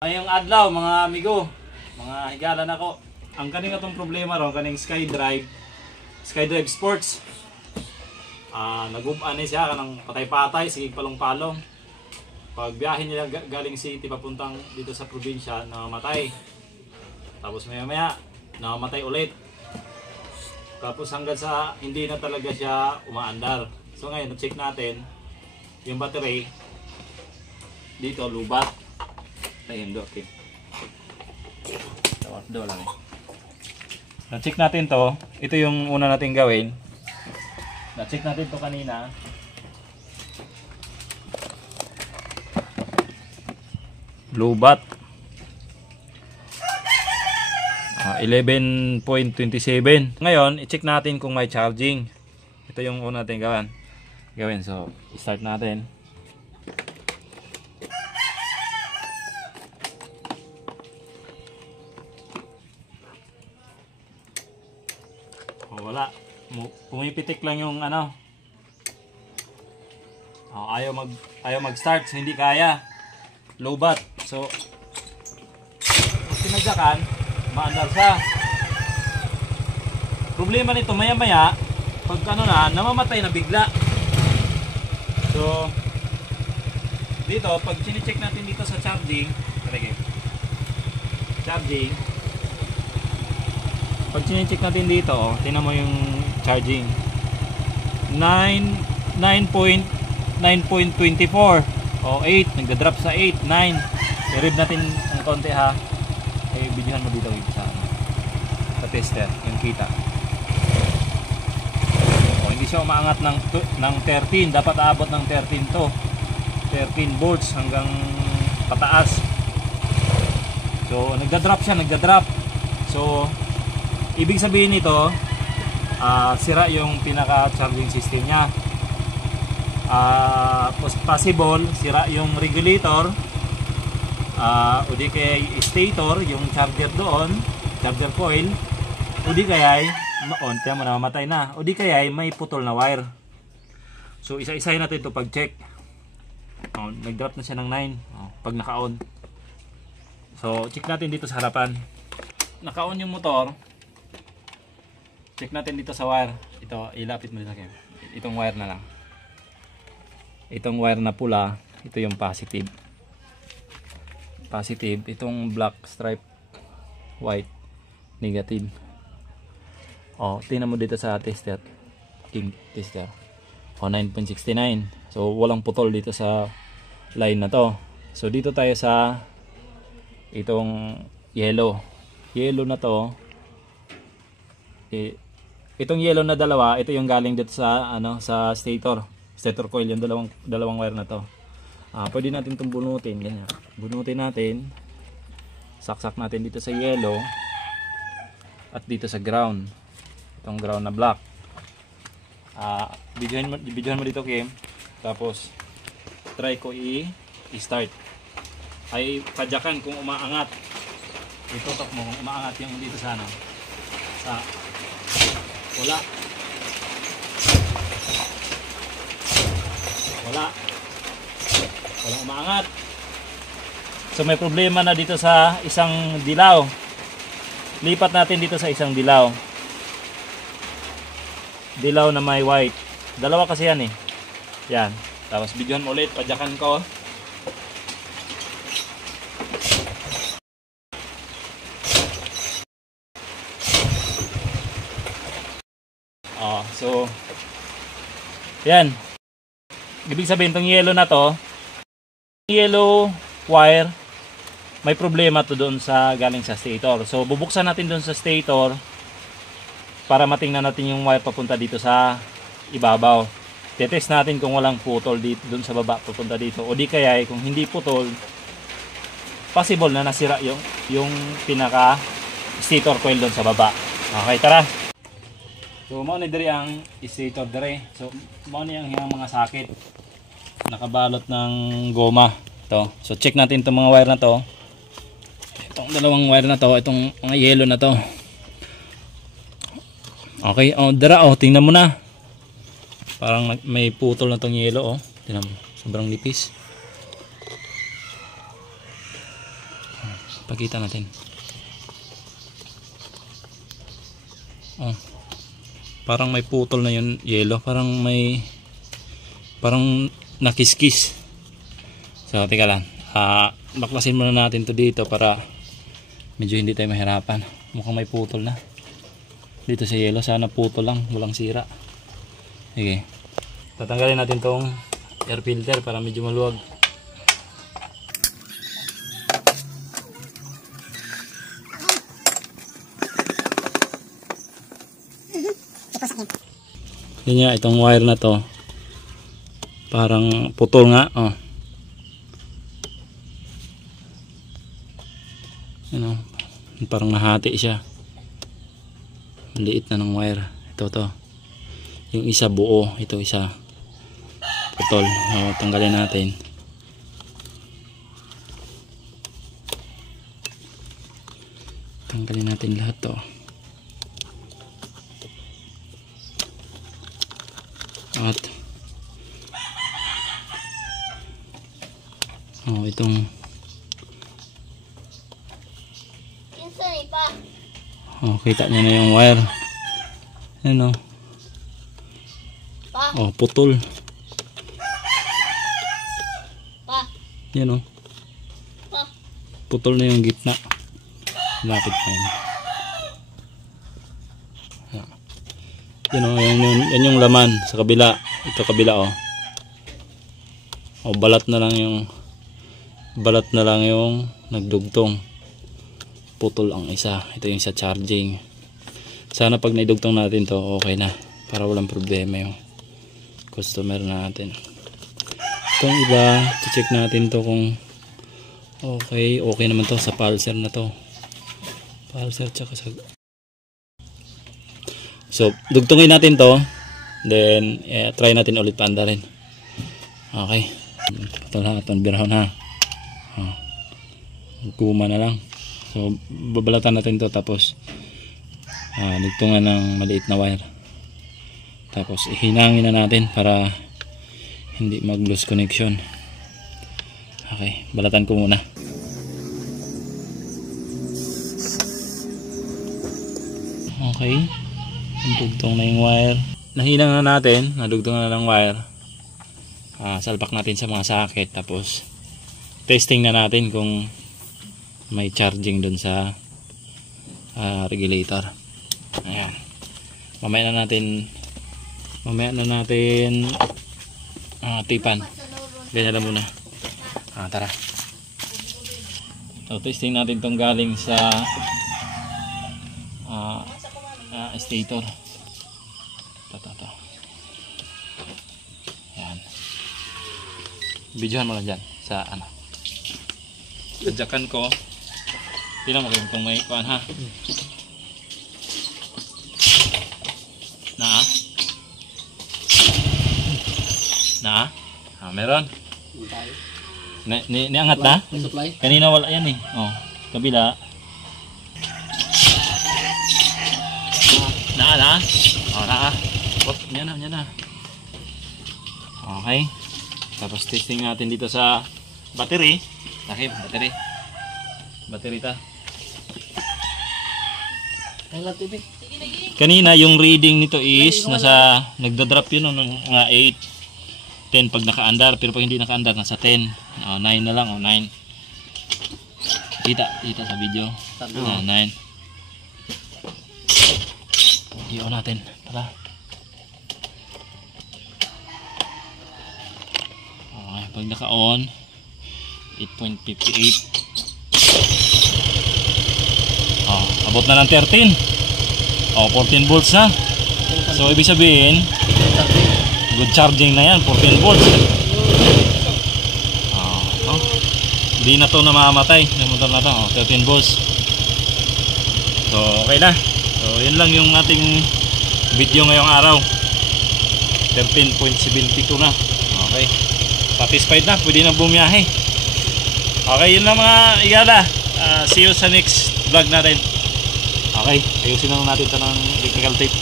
Ngayong adlaw mga amigo, mga higala na ko. Ang kaning atong problema ron kaning SkyDrive Sports. Nag-uban ni siya kanang patay-patay sige palong-palong. Pag biyahe nila galing city papuntang dito sa probinsya, namamatay. Tapos maya-maya namamatay ulit. Tapos hanggang sa hindi na talaga siya umaandar. So ngayon na-check natin yung battery dito lubat. Tayo okay. Tawag daw lang eh. Na-check natin to. Ito yung una natin gawin. Na-check natin to kanina. Lubat. 11.27. Ngayon, i-check natin kung may charging. Ito yung una natin gawin. So, i-start natin. Wala. Pumipitik lang yung ano. Ayaw mag-start, so hindi kaya. Low-bat. So sinadyakan, maandar siya. Problema nito maya-maya, pag ano na, namamatay na bigla. So dito, pag chine-check natin dito sa charging, pag chine-check natin dito, tingnan mo yung charging. 9.24 o 8, nagda-drop sa 8, 9. I-rev natin ng konti ha. Videohan mo dito sa tester, yung kita. Hindi siya umaangat ng 13, dapat aabot ng 13 to. 13 volts hanggang pataas. So, nagda-drop siya, So, ibig sabihin nito, sira yung pinaka-charging system niya. Possible, sira yung regulator, o di kaya stator, yung charger doon, charger coil, o di kaya, tiyan mo na, mamatay na, o di kaya may putol na wire. So, isa-isahin natin ito pag-check. Nag-drop na siya ng 9, pag naka-on. So, check natin dito sa harapan. Naka-on yung motor. Check natin dito sa wire. Ito, ilapit mo dito kayo. Itong wire na lang. Itong wire na pula, ito yung positive. Positive. Itong black stripe, white, negative. Tingnan mo dito sa tester. King tester. 9.69. So, walang putol dito sa line na to. So, dito tayo sa itong yellow. Yellow na to. Itong yellow na dalawa, ito yung galing dito sa sa stator coil, yung dalawang wire na to. Pwede natin itong bunutin, ganyan. Bunutin natin. Saksak natin dito sa yellow at dito sa ground. Itong ground na black. Videohan mo dito, Kim. Tapos try ko i-start. Ay padyakan kung umaangat. Itutok mo kung umaangat yung dito sa wala walang umaangat. So may problema na dito sa isang dilaw. Lipat natin dito sa isang dilaw na may white. Dalawa kasi yan eh. Yan. Tapos videohan mo ulit, padyakan ko. So yan. Ibig sabihin tong yellow na to, yellow wire, may problema to doon sa galing sa stator. So bubuksan natin doon sa stator para matingnan natin yung wire papunta dito sa ibabaw. Tetest natin kung walang putol dito doon sa baba papunta dito, o di kaya kung hindi putol, possible na nasira yung pinaka stator coil doon sa baba. Okay, tara. So mao ni diri ang stator dire. So mao ni ang mga sakit. Nakabalot ng goma. To. So check natin itong mga wire na to. Itong dalawang wire na to, itong mga yellow na to. Okay, dara tingnan mo na. Parang may putol na tong yellow Tingnan mo, sobrang nipis. Pakita natin. Oh. Parang may putol na yung yelo. Parang nakiskis. So, teka lang. Baklasin muna natin to dito para medyo hindi tayo mahirapan. Mukhang may putol na dito sa yelo. Sana putol lang, walang sira. Sige, tatanggalin natin tong air filter para medyo maluwag. Yan nga, itong wire na to parang putol nga. Oh. Ano, parang nahati siya. Maliit na ng wire. Ito to. Yung isa buo, ito isa putol. Tanggalin natin. Tanggalin natin lahat to. At itong kita niya na yung wire. Ano? Putol. Yan putol na yung gitna. Lapit pa yun. Yan yung laman sa kabila. Ito kabila balat na lang yung nagdugtong. Putol ang isa. Ito yung sa charging. Sana pag naidugtong natin to, okay na. Para walang problema yung customer natin. Itong iba, check natin to kung okay naman to sa pulser na to. Pulser tsaka sa... So, dugtungin natin to. Then, try natin ulit paanda rin. Okay. Ito na, itong birahon ha. Kuma na lang. So, babalatan natin to tapos dugtungan ng maliit na wire. Tapos, ihinangin na natin para hindi mag-lose connection. Okay, balatan ko muna. Okay. Dugtong na yung wire. Nahinang na natin. Nadugtong na ng wire. Salpak natin sa mga socket. Tapos, testing na natin kung may charging dun sa regulator. Ayan. Mamaya na natin tipan. Ganyan lang muna. Tara. So, testing natin tong galing sa stator. Ito. Ayan. Videohan mo lang dyan sa sadyakan ko. Tingnan mo kung may kuhan ha. Meron. Niangat na? Kanina wala yan kabila. Naa. Yan na. Okay. Tapos testing natin dito sa battery. Battery ta. Kanina yung reading nito is nagda-drop yun ng 8. 10 pag naka-andar, pero pag hindi naka-andar nasa 10. 9 na lang, 9. Kita sa video. 9. I-on natin. Tara. Okay, pag naka-on 8.58. Abot na ng 13. 14 volts na. So ibig sabihin good charging na yan, 14 volts. Hindi na to namamatay yung motor na to. 13 volts. So okay na. So yun lang yung ating video ngayong araw. 13.72 na. Okay, satisfied na, pwede na bumiyahe. Okay, yun lang mga igala. See you sa next vlog natin. Okay, ayusin lang natin ito ng electrical tape.